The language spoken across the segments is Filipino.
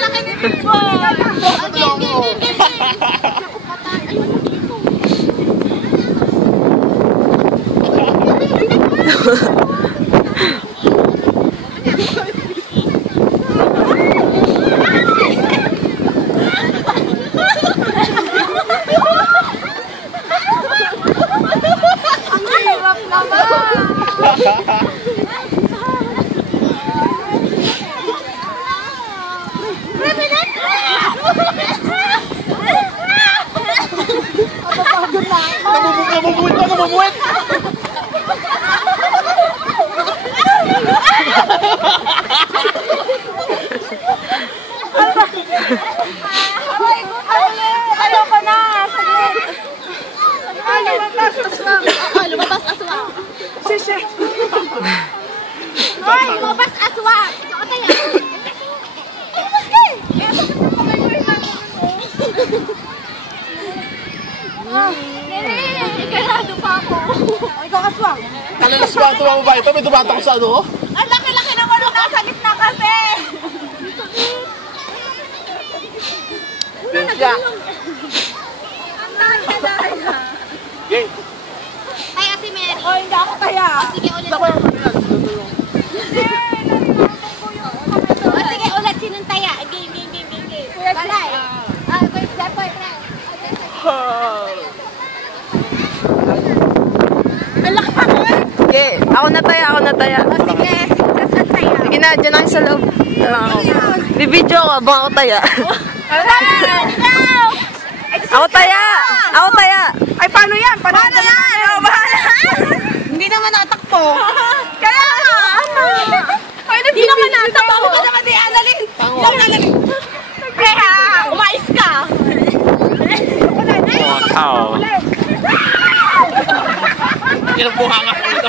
laki ni Bimboy. Ang hirap naman. Namumuwit! Ayoko na! Lumabas aswang! Sisya! Hoy! Lumabas aswang! Ako tayo! Lumabas ka eh! Ikalado pa ako! Ikaw aswang! Kalalaswang ito mga babae ito, may dumatak sa ano? Ang laki-laki naman nung nasa gitna kasi! Bensya! Game! Taya si Mary! Oh, hindi ako kaya. Sige ulit! Ako yung Sige ulit sinong taya! Game! Balay! Yeah, ako na taya. Sige! Saan taya? Sige na, dyan lang sa loob. Bibidyo ako, abang ako taya. Ako taya! Ay, paano yan? Paano yan? Hindi naman natakpo. Kaya nga! Hindi naman natakpo. Ako ka naman di Annalyn. Kaya, umayos ka. Wow. Yan ang buhanga ko ito.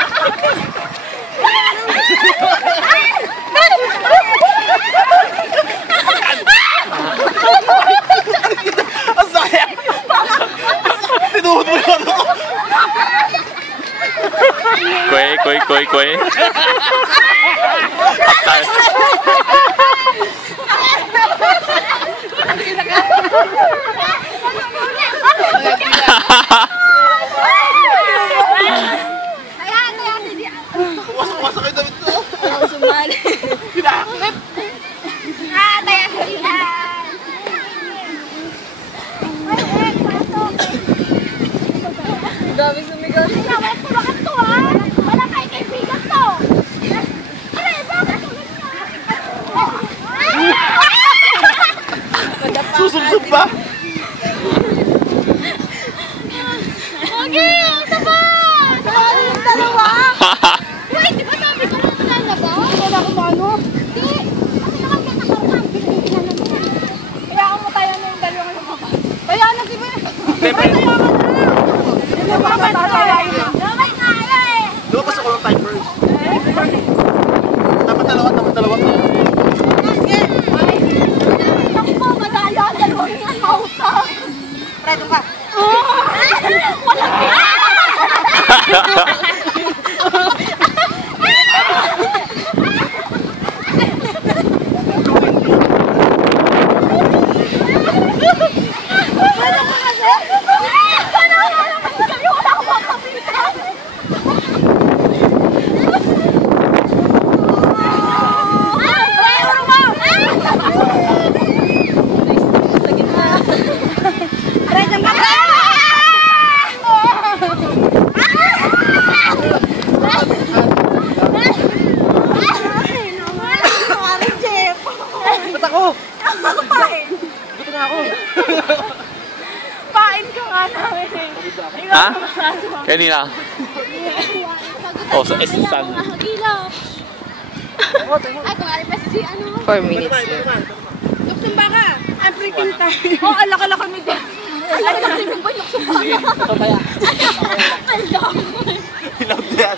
Ang sayang! Tinuhod mo yan ako! Kuy. Atal. Wasak kayo damit ito. Ako sumali. Taya si Dian. Dami sumigaw. Bakit bakit to ha? Wala kayo kaibigan to. Susubsub ba? Okay, ang sabay! Sabay yung dalawa! Wait, di ba sabi ko na lalaba? Wala ko paano? Di! Kasi nakagkita ka rin. Kaya ako tayo na yung dalawa lumabas. Kaya na si Ben! Kaya na! Lumabas na! Lumabas na! Lumabas ako ng time first. Dapat dalawa. Ako po, madaya ang dalawa yung kausap. Preto ka. Wala ka! Pain ka nga namin eh. Ha? Kanina? Oh, sa Esan. Ay, kung alin pa si ano? 4 minutes. Luksumba ka. I'm freaking tired. Oh, alak-alak kami din. Alak-alak kami din. Luksumba ka. Kaya. Alak. Hinawd na yan.